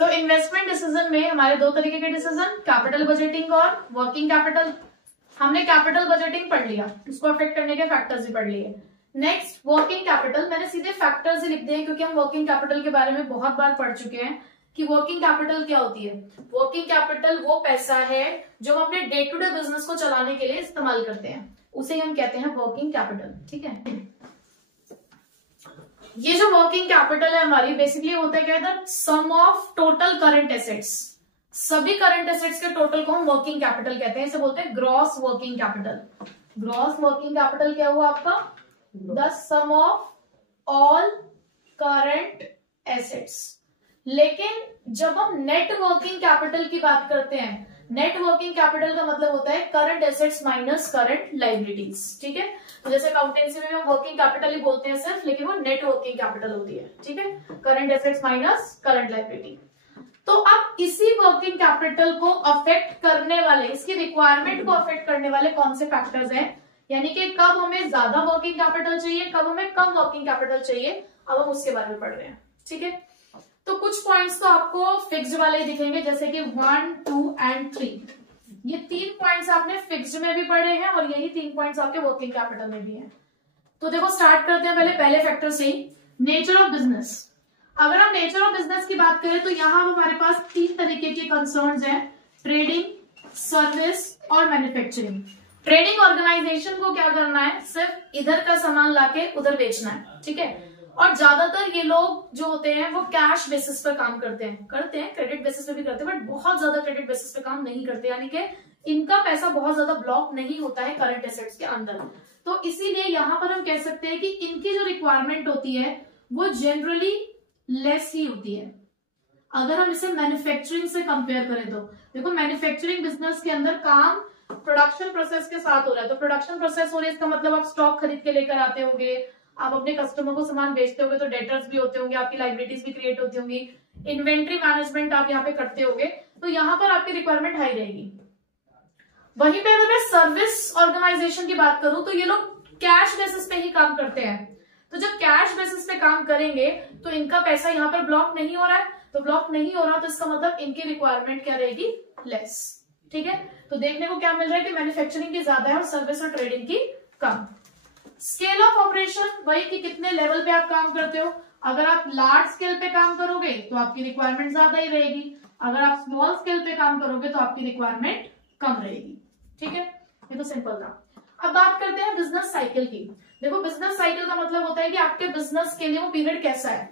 तो investment decision में हमारे दो तरीके के डिसीजन, कैपिटल बजटिंग और वर्किंग कैपिटल। हमने कैपिटल बजटिंग पढ़ लिया, उसको अफेक्ट करने के फैक्टर्स भी पढ़ लिए। नेक्स्ट वर्किंग कैपिटल, मैंने सीधे फैक्टर्स ही लिख दिए क्योंकि हम वर्किंग कैपिटल के बारे में बहुत बार पढ़ चुके हैं कि वर्किंग कैपिटल क्या होती है। वर्किंग कैपिटल वो पैसा है जो हम अपने डे टू डे बिजनेस को चलाने के लिए इस्तेमाल करते हैं, उसे हम कहते हैं वर्किंग कैपिटल। ठीक है, ये जो वर्किंग कैपिटल है हमारी बेसिकली होता है क्या है, sum of total current assets. सभी करंट एसेट्स के टोटल को हम वर्किंग कैपिटल कहते हैं, इसे बोलते हैं gross working capital. Gross working capital क्या हुआ आपका, the sum of all current assets. लेकिन जब हम नेट वर्किंग कैपिटल की बात करते हैं, नेट वर्किंग कैपिटल का मतलब होता है current assets minus current liabilities. ठीक है, तो जैसे अकाउंटेंसी में हम वर्किंग कैपिटल ही बोलते हैं सिर्फ, लेकिन वो नेट वर्किंग कैपिटल होती है। ठीक है, current assets minus current liability. तो अब इसी वर्किंग कैपिटल को अफेक्ट करने वाले, इसकी रिक्वायरमेंट को अफेक्ट करने वाले कौन से फैक्टर्स हैं, यानी कि कब हमें ज्यादा वर्किंग कैपिटल चाहिए, कब हमें कम वर्किंग कैपिटल चाहिए, अब हम उसके बारे में पढ़ रहे हैं। ठीक है, तो कुछ पॉइंट्स तो आपको फिक्स्ड वाले दिखेंगे, जैसे कि 1, 2 एंड 3। ये 3 पॉइंट्स आपने फिक्स्ड में भी पढ़े हैं और यही 3 पॉइंट्स आपके वर्किंग कैपिटल में भी हैं। तो देखो स्टार्ट करते हैं पहले फैक्टर से, नेचर ऑफ बिजनेस। अगर हम नेचर ऑफ बिजनेस की बात करें तो यहाँ हमारे पास 3 तरीके के कंसर्न्स हैं, ट्रेडिंग, सर्विस और मैन्युफैक्चरिंग। ट्रेडिंग ऑर्गेनाइजेशन को क्या करना है, सिर्फ इधर का सामान लाके उधर बेचना है। ठीक है, और ज्यादातर ये लोग जो होते हैं वो कैश बेसिस पर काम करते हैं, क्रेडिट बेसिस पे भी करते हैं, बट बहुत ज्यादा क्रेडिट बेसिस पे काम नहीं करते, यानी कि इनका पैसा बहुत ज्यादा ब्लॉक नहीं होता है करंट एसेट्स के अंदर। तो इसीलिए यहाँ पर हम कह सकते हैं कि इनकी जो रिक्वायरमेंट होती है वो जनरली लेस ही होती है। अगर हम इसे मैन्युफैक्चरिंग से कंपेयर करें तो देखो, मैन्युफैक्चरिंग बिजनेस के अंदर काम प्रोडक्शन प्रोसेस के साथ हो रहा है। तो प्रोडक्शन प्रोसेस हो रही है, इसका मतलब आप स्टॉक खरीद के लेकर आते होंगे, आप अपने कस्टमर को सामान बेचते होंगे, तो डेटर्स भी होते होंगे, आपकी लायबिलिटीज भी क्रिएट होती होंगी, इन्वेंट्री मैनेजमेंट आप यहाँ पे करते होंगे, तो यहाँ पर आपकी रिक्वायरमेंट हाई रहेगी। वहीं पे अगर मैं सर्विस ऑर्गेनाइजेशन की बात करूं तो ये लोग कैश बेसिस पे ही काम करते हैं। तो जब कैश बेसिस पे काम करेंगे तो इनका पैसा यहाँ पर ब्लॉक नहीं हो रहा है, तो ब्लॉक नहीं हो रहा तो इसका मतलब इनकी रिक्वायरमेंट क्या रहेगी, लेस। ठीक है, तो देखने को क्या मिल रहा है कि मैन्युफैक्चरिंग की ज्यादा है और सर्विस और ट्रेडिंग की कम। स्केल ऑफ ऑपरेशन वही कि कितने लेवल पे आप काम करते हो। अगर आप लार्ज स्केल पे काम करोगे तो आपकी रिक्वायरमेंट ज्यादा ही रहेगी, अगर आप स्मॉल स्केल पे काम करोगे तो आपकी रिक्वायरमेंट कम रहेगी। ठीक है, ये तो सिंपल था। अब बात करते हैं बिजनेस साइकिल की। देखो, बिजनेस साइकिल का मतलब होता है कि आपके बिजनेस के लिए वो पीरियड कैसा है।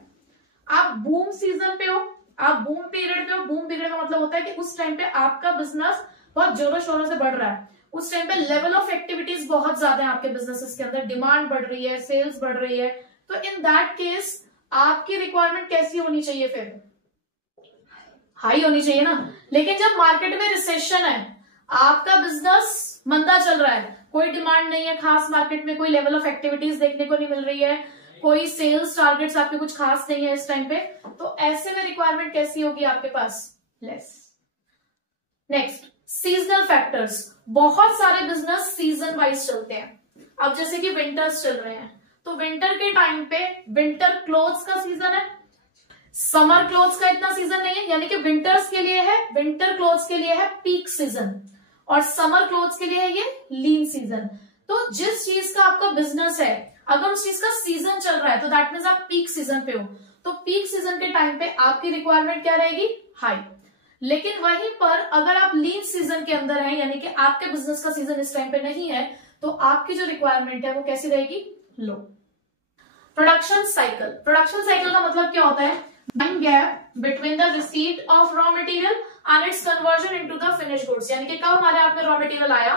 आप बूम सीजन पे हो, आप बूम पीरियड पे हो। बूम पीरियड का मतलब होता है कि उस टाइम पे आपका बिजनेस बहुत जोरों शोरों से बढ़ रहा है, उस टाइम पे लेवल ऑफ एक्टिविटीज बहुत ज्यादा है आपके बिजनेसेस के अंदर, डिमांड बढ़ रही है, सेल्स बढ़ रही है। तो इन दैट केस आपकी रिक्वायरमेंट कैसी होनी चाहिए, फिर हाई होनी चाहिए ना। लेकिन जब मार्केट में रिसेशन है, आपका बिजनेस मंदा चल रहा है, कोई डिमांड नहीं है खास मार्केट में, कोई लेवल ऑफ एक्टिविटीज देखने को नहीं मिल रही है, कोई सेल्स टारगेट्स आपके कुछ खास नहीं है इस टाइम पे, तो ऐसे में रिक्वायरमेंट कैसी होगी आपके पास, लेस। Next, seasonal factors. बहुत सारे बिजनेस सीजन वाइज चलते हैं। अब जैसे कि विंटर्स चल रहे हैं, तो विंटर के टाइम पे विंटर क्लोथ्स का सीजन है, समर क्लोथ्स का इतना सीजन नहीं है, यानी कि विंटर्स के लिए है, विंटर क्लोथ्स के लिए है पीक सीजन और समर क्लोथ्स के लिए है ये लीन सीजन। तो जिस चीज का आपका बिजनेस है, अगर उस चीज का सीजन चल रहा है तो दैट मीन्स आप पीक सीजन पे हो, तो पीक सीजन के टाइम पे आपकी रिक्वायरमेंट क्या रहेगी, हाई। लेकिन वहीं पर अगर आप लीन सीजन के अंदर हैं, यानी कि आपके बिजनेस का सीजन इस टाइम पे नहीं है, तो आपकी जो रिक्वायरमेंट है वो कैसी रहेगी, लो। Production cycle. प्रोडक्शन साइकिल का मतलब क्या होता है, time gap between the receipt of raw material and its conversion into the finish goods, यानी कि कब हमारे हाथ में रॉ मटेरियल आया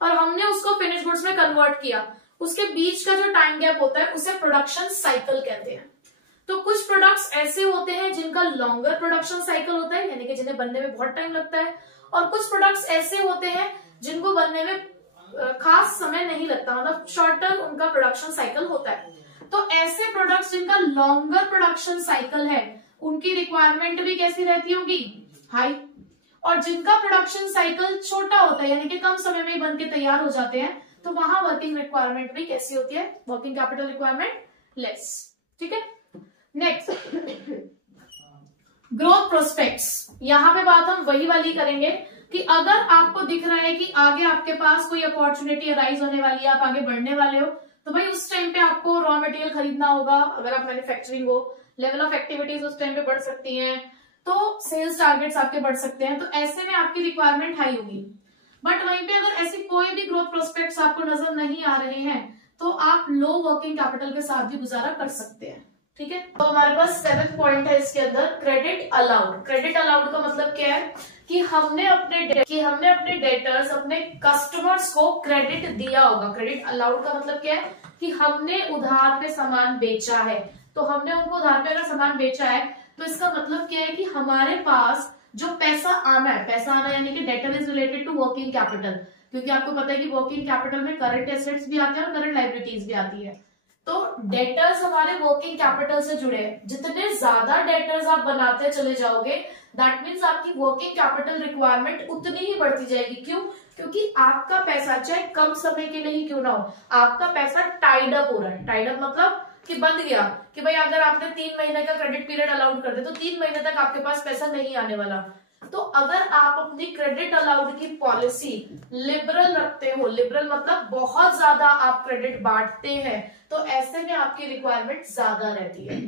और हमने उसको फिनिश गुड्स में कन्वर्ट किया, उसके बीच का जो टाइम गैप होता है उसे प्रोडक्शन साइकिल कहते हैं। तो कुछ प्रोडक्ट्स ऐसे होते हैं जिनका लॉन्गर प्रोडक्शन साइकिल होता है, यानी कि जिन्हें बनने में बहुत टाइम लगता है, और कुछ प्रोडक्ट्स ऐसे होते हैं जिनको बनने में खास समय नहीं लगता, मतलब शॉर्टर उनका प्रोडक्शन साइकिल होता है। तो ऐसे प्रोडक्ट्स जिनका लॉन्गर प्रोडक्शन साइकिल है उनकी रिक्वायरमेंट भी कैसी रहती होगी, हाई। और जिनका प्रोडक्शन साइकिल छोटा होता है, यानी कि कम समय में बन के तैयार हो जाते हैं, तो वहां वर्किंग रिक्वायरमेंट भी कैसी होती है, वर्किंग कैपिटल रिक्वायरमेंट लेस। ठीक है, नेक्स्ट ग्रोथ प्रोस्पेक्ट्स, यहाँ पे बात हम वही वाली करेंगे कि अगर आपको दिख रहा है कि आगे आपके पास कोई अपॉर्चुनिटी अराइज होने वाली है, आप आगे बढ़ने वाले हो, तो भाई उस टाइम पे आपको रॉ मटेरियल खरीदना होगा। अगर आप मैन्युफैक्चरिंग हो, लेवल ऑफ एक्टिविटीज उस टाइम पे बढ़ सकती हैं, तो सेल्स टारगेट्स आपके बढ़ सकते हैं, तो ऐसे में आपकी रिक्वायरमेंट हाई होगी। बट वहीं पे अगर ऐसी कोई भी ग्रोथ प्रोस्पेक्ट्स आपको नजर नहीं आ रहे हैं, तो आप लो वर्किंग कैपिटल के साथ भी गुजारा कर सकते हैं। ठीक है, तो हमारे पास 7th पॉइंट है इसके अंदर, क्रेडिट अलाउड। क्रेडिट अलाउड का मतलब क्या है कि हमने अपने डेटर्स, अपने कस्टमर्स को क्रेडिट दिया होगा। क्रेडिट अलाउड का मतलब क्या है कि हमने उधार पे सामान बेचा है, तो हमने उनको उधार पे अगर सामान बेचा है, तो इसका मतलब क्या है कि हमारे पास जो पैसा आना है, पैसा आना यानी कि debtor is related to working capital, क्योंकि आपको पता है कि वर्किंग कैपिटल में करंट एसेट्स भी आते हैं और करंट लायबिलिटीज भी आती है। तो डेटर्स हमारे वर्किंग कैपिटल से जुड़े हैं। जितने ज्यादा डेटर्स आप बनाते चले जाओगे, दैट मीन्स आपकी वर्किंग कैपिटल रिक्वायरमेंट उतनी ही बढ़ती जाएगी। क्यों? क्योंकि आपका पैसा चाहे कम समय के लिए ही क्यों ना हो, आपका पैसा टाइड अप हो रहा है। टाइड अप मतलब कि बंद गया, कि भाई अगर आपने 3 महीने का क्रेडिट पीरियड अलाउड कर दे, तो 3 महीने तक आपके पास पैसा नहीं आने वाला। तो अगर आप अपनी क्रेडिट अलाउड की पॉलिसी लिबरल रखते हो, लिबरल मतलब बहुत ज्यादा आप क्रेडिट बांटते हैं, तो ऐसे में आपकी रिक्वायरमेंट ज्यादा रहती है।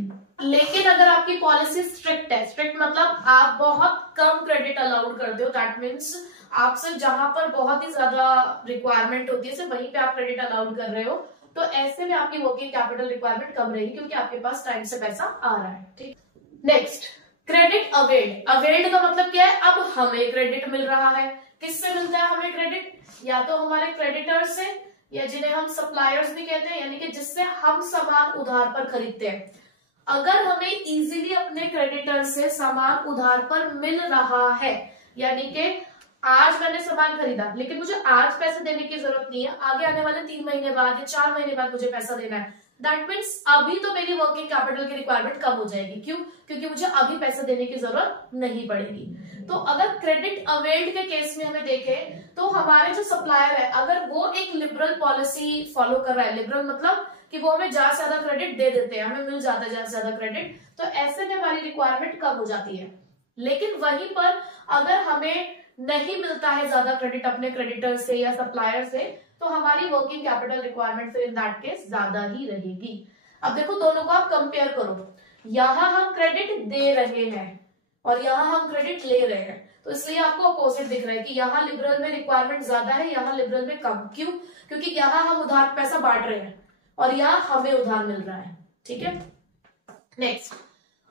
लेकिन अगर आपकी पॉलिसी स्ट्रिक्ट है, स्ट्रिक्ट मतलब आप बहुत कम क्रेडिट अलाउड करते हो, दैट मीन्स आप सिर्फ जहां पर बहुत ही ज्यादा रिक्वायरमेंट होती है, सिर्फ वहीं पे आप क्रेडिट अलाउड कर रहे हो, तो ऐसे में आपकी वर्किंग कैपिटल रिक्वायरमेंट कम रहेगी, क्योंकि आपके पास टाइम से पैसा आ रहा है। ठीक, नेक्स्ट क्रेडिट अवेल्ड। अवेल्ड का मतलब क्या है? अब हमें क्रेडिट मिल रहा है। किससे मिलता है हमें क्रेडिट? या तो हमारे क्रेडिटर्स से, या जिन्हें हम सप्लायर्स भी कहते हैं, यानी कि जिससे हम सामान उधार पर खरीदते हैं। अगर हमें इजीली अपने क्रेडिटर से सामान उधार पर मिल रहा है, यानी कि आज मैंने सामान खरीदा लेकिन मुझे आज पैसे देने की जरूरत नहीं है, आगे आने वाले 3 महीने बाद या 4 महीने बाद मुझे पैसा देना है, दैट मीन्स अभी तो मेरी वर्किंग कैपिटल की रिक्वायरमेंट कम हो जाएगी। क्यों? क्योंकि मुझे अभी पैसा देने की जरूरत नहीं पड़ेगी। तो अगर क्रेडिट अवेल्ड के केस में हमें देखें, तो हमारे जो सप्लायर है, अगर वो एक लिबरल पॉलिसी फॉलो कर रहा है, लिबरल मतलब कि वो हमें ज्यादा से ज्यादा क्रेडिट दे देते हैं, हमें मिल जाता है ज्यादा से ज्यादा क्रेडिट, तो ऐसे में हमारी रिक्वायरमेंट कम हो जाती है। लेकिन वहीं पर अगर हमें नहीं मिलता है ज्यादा क्रेडिट अपने क्रेडिटर से या सप्लायर से, तो हमारी वर्किंग कैपिटल रिक्वायरमेंट फिर इन दैट केस ज्यादा ही रहेगी। अब देखो दोनों को आप कंपेयर करो, यहां हम क्रेडिट दे रहे हैं और यहां हम क्रेडिट ले रहे हैं, तो इसलिए आपको अपोजिट दिख रहा है कि यहाँ लिबरल में रिक्वायरमेंट ज्यादा है, यहाँ लिबरल में कम। क्यों? क्योंकि यहाँ हम उधार पैसा बांट रहे हैं और यहाँ हमें उधार मिल रहा है। ठीक है, next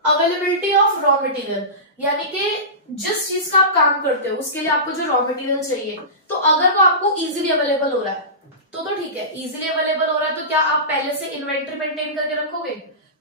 availability of raw material, यानी कि जिस चीज का आप काम करते हो उसके लिए आपको जो रॉ मटेरियल चाहिए, तो अगर वो आपको इजीली अवेलेबल हो रहा है तो ठीक है। इजीली अवेलेबल हो रहा है तो क्या आप पहले से इन्वेंट्री मेंटेन करके रखोगे?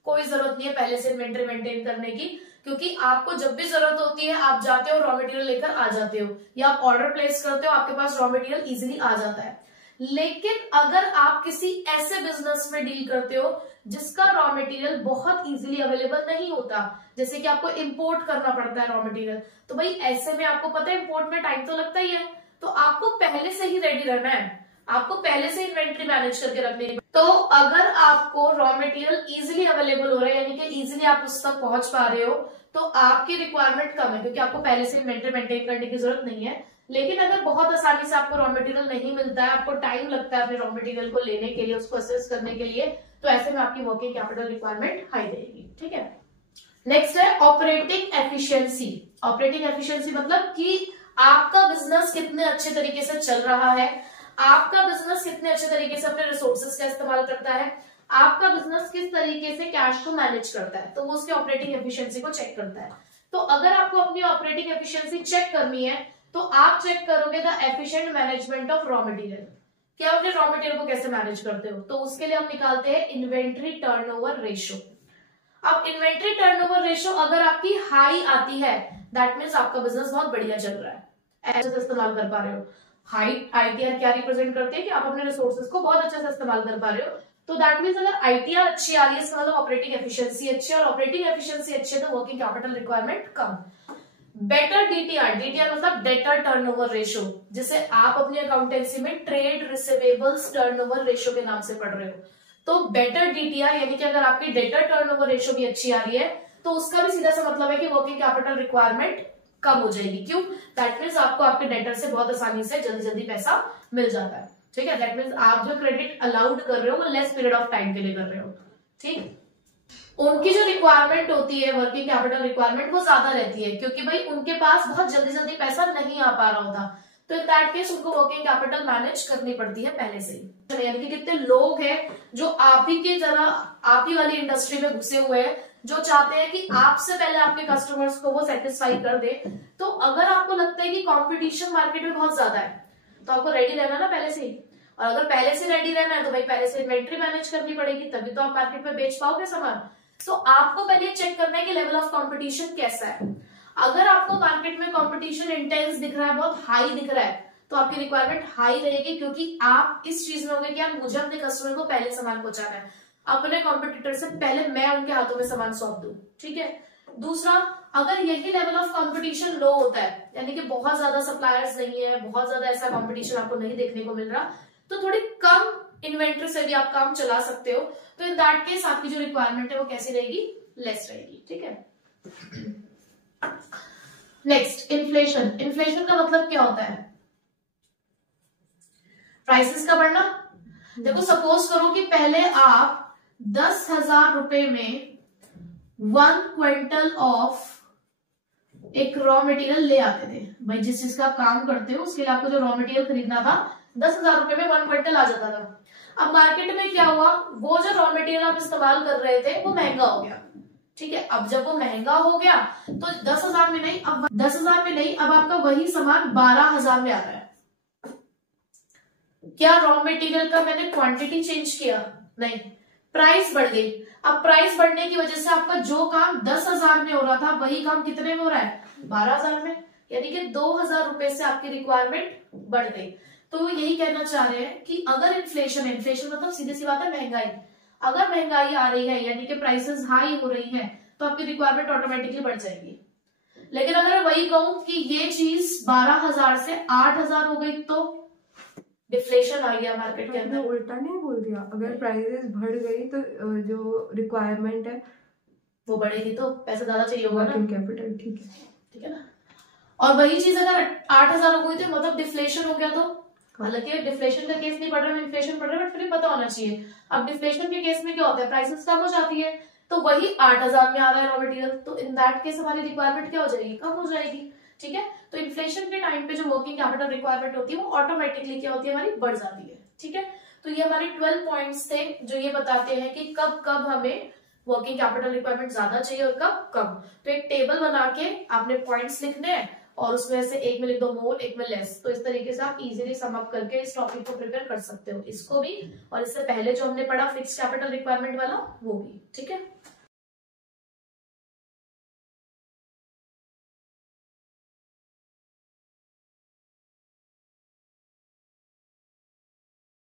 कोई जरूरत नहीं है पहले से इन्वेंट्री मेंटेन करने की, क्योंकि आपको जब भी जरूरत होती है आप जाते हो रॉ मटेरियल लेकर आ जाते हो, या आप ऑर्डर प्लेस करते हो, आपके पास रॉ मटेरियल इजीली आ जाता है। लेकिन अगर आप किसी ऐसे बिजनेस में डील करते हो जिसका रॉ मटेरियल बहुत इजीली अवेलेबल नहीं होता, जैसे कि आपको इंपोर्ट करना पड़ता है रॉ मटेरियल, तो भाई ऐसे में आपको पता है इंपोर्ट में टाइम तो लगता ही है, तो आपको पहले से ही रेडी रहना है, आपको पहले से इन्वेंट्री मैनेज करके रखनी है। तो अगर आपको रॉ मटेरियल इजीली अवेलेबल हो रहा है, यानी कि इजीली आप उस तक पहुंच पा रहे हो, तो आपकी रिक्वायरमेंट कम है, क्योंकि आपको पहले से इन्वेंट्री मेंटेन करने की जरूरत नहीं है। लेकिन अगर बहुत आसानी से आपको रॉ मटेरियल नहीं मिलता है, आपको टाइम लगता है अपने रॉ मटेरियल को लेने के लिए, उसको असेस करने के लिए, तो ऐसे में आपकी वर्किंग कैपिटल रिक्वायरमेंट हाई रहेगी। ठीक है, नेक्स्ट है ऑपरेटिंग एफिशिएंसी। ऑपरेटिंग एफिशिएंसी मतलब कि आपका बिजनेस कितने अच्छे तरीके से चल रहा है, आपका बिजनेस कितने अच्छे तरीके से अपने रिसोर्सेज का इस्तेमाल करता है, आपका बिजनेस किस तरीके से कैश को मैनेज करता है, तो वो उसके ऑपरेटिंग एफिशिएंसी को चेक करता है। तो अगर आपको अपनी ऑपरेटिंग एफिशिएंसी चेक करनी है, तो आप चेक करोगे the efficient management of raw material, कि आप अपने रॉ मटेरियल को कैसे मैनेज करते हो। तो उसके लिए हम निकालते हैं इन्वेंट्री टर्नओवर रेशियो। अब इन्वेंट्री टर्नओवर रेशियो अगर आपकी हाई आती है, दैट मीन्स आपका बिजनेस बहुत बढ़िया चल रहा है, ऐसे से इस्तेमाल कर पा रहे हो। हाई आईटीआर क्या रिप्रेजेंट करती है कि आप अपने रिसोर्सेज को बहुत अच्छे से इस्तेमाल कर पा रहे हो, तो दैट मीन्स अगर आईटीआर अच्छी आ रही है, इसका मतलब ऑपरेटिंग एफिशिएंसी अच्छी है, और ऑपरेटिंग एफिशिएंसी अच्छी है तो वर्किंग कैपिटल रिक्वायरमेंट कम। बेटर डीटीआर, डीटीआर मतलब डेटर टर्नओवर रेशियो, जिसे आप अपनी अकाउंटेंसी में ट्रेड रिसीवेबल्स टर्नओवर रेशियो के नाम से पढ़ रहे हो। तो बेटर डीटीआर यानी कि अगर आपकी डेटर टर्नओवर रेशियो भी अच्छी आ रही है, तो उसका भी सीधा सा मतलब है कि वर्किंग कैपिटल रिक्वायरमेंट कम हो जाएगी। क्यों? दैट मीन्स आपको आपके डेटर से बहुत आसानी से जल्दी जल्दी पैसा मिल जाता है। ठीक है, दैट मीन्स आप जो क्रेडिट अलाउड कर रहे हो वो लेस पीरियड ऑफ टाइम के लिए कर रहे हो। ठीक, उनकी जो रिक्वायरमेंट होती है वर्किंग कैपिटल रिक्वायरमेंट वो ज्यादा रहती है, क्योंकि भाई उनके पास बहुत जल्दी जल्दी पैसा नहीं आ पा रहा होता, तो इन दैट केस उनको वर्किंग कैपिटल मैनेज करनी पड़ती है पहले से ही। यानी कि कितने लोग हैं जो आप ही की तरह आप ही वाली इंडस्ट्री में घुसे हुए हैं, जो चाहते हैं कि आपसे पहले आपके कस्टमर्स को वो सेटिस्फाई कर दे। तो अगर आपको लगता है कि कंपटीशन मार्केट में बहुत ज्यादा है, तो आपको रेडी रहना ना पहले से ही। और अगर पहले से रेडी रहना है तो भाई पहले से इन्वेंट्री मैनेज करनी पड़ेगी, तभी तो आप मार्केट में बेच पाओगे सामान। तो आपको पहले चेक करना है कि लेवल ऑफ कंपटीशन कैसा है। अगर आपको मार्केट में कंपटीशन इंटेंस दिख रहा है, बहुत हाई दिख रहा है, तो आपकी रिक्वायरमेंट हाई रहेगी, क्योंकि आप इस चीज में होंगे कि यार मुझे अपने कस्टमर को पहले सामान पहुंचाना है, अपने कॉम्पिटिटर से पहले मैं उनके हाथों में सामान सौंप दूं। ठीक है। दूसरा, अगर यही लेवल ऑफ कंपटीशन लो होता है, यानी कि बहुत ज्यादा सप्लायर्स नहीं है, बहुत ज्यादा ऐसा कंपटीशन आपको नहीं देखने को मिल रहा, तो थोड़ी कम इन्वेंट्री से भी आप काम चला सकते हो। तो इन दैट केस आपकी जो रिक्वायरमेंट है वो कैसी रहेगी? लेस रहेगी। ठीक है। Next, inflation. इन्फ्लेशन का मतलब क्या होता है? प्राइसेस का बढ़ना। देखो, सपोज करो कि पहले आप 10,000 रुपए में 1 क्विंटल ऑफ एक रॉ मटेरियल ले आते थे। भाई जिस चीज का काम करते हो उसके लिए आपको जो रॉ मटेरियल खरीदना था 10,000 रुपए में 1 क्विंटल आ जाता था। अब मार्केट में क्या हुआ, वो जो रॉ मटेरियल आप इस्तेमाल कर रहे थे वो महंगा हो गया। ठीक है, अब जब वो महंगा हो गया तो 10,000 में नहीं, अब 10,000 में नहीं, अब आपका वही सामान 12,000 में आ रहा है। क्या रॉ मटेरियल का मैंने क्वांटिटी चेंज किया? नहीं, प्राइस बढ़ गई। अब प्राइस बढ़ने की वजह से आपका जो काम 10,000 में हो रहा था वही काम कितने में हो रहा है? 12,000 में। यानी कि 2,000 रुपए से आपकी रिक्वायरमेंट बढ़ गई। तो यही कहना चाह रहे हैं कि अगर इन्फ्लेशन मतलब सीधी सी बात है महंगाई, अगर महंगाई आ रही है यानी कि प्राइसेस हाई हो रही हैं, तो आपकी रिक्वायरमेंट ऑटोमेटिकली बढ़ जाएगी। लेकिन अगर वही कहूं कि ये चीज 12,000 से 8,000 हो गई तो डिफ्लेशन आ गया मार्केट के अंदर। उल्टा नहीं बोल दिया, अगर प्राइसेस बढ़ गई तो जो रिक्वायरमेंट है वो बढ़ेगी, तो पैसा ज्यादा चाहिए होगा ना, कैपिटल। ठीक है ना। और वही चीज अगर 8,000 हो गई तो मतलब डिफ्लेशन हो गया, तो हालांकि डिफ्लेशन का केस नहीं पढ़ रहा, इन्फ्लेशन पढ़ रहा है, बट फिर पता होना चाहिए। अब डिफ्लेशन के केस में क्या होता है, प्राइसेस कम हो जाती है, तो वही 8,000 में आ रहा है रॉ मटेरियल, तो इन दैट केस हमारी रिक्वायरमेंट क्या हो जाएगी? कम हो जाएगी। ठीक है, तो इन्फ्लेशन के टाइम पे जो वर्किंग कैपिटल रिक्वायरमेंट होती है वो ऑटोमेटिकली क्या होती है? हमारी बढ़ जाती है। ठीक है, तो ये हमारे 12 पॉइंट्स थे जो ये बताते हैं कि कब कब हमें वर्किंग कैपिटल रिक्वायरमेंट ज्यादा चाहिए और कब कम। तो एक टेबल बना के आपने पॉइंट्स लिखने हैं और उसमें से एक में लिख दो मोर, एक में लेस। तो इस तरीके से आप इजीली सम अप करके इस टॉपिक को प्रिपेयर कर सकते हो, इसको भी और इससे पहले जो हमने पढ़ा फिक्स कैपिटल रिक्वायरमेंट वाला वो भी। ठीक है।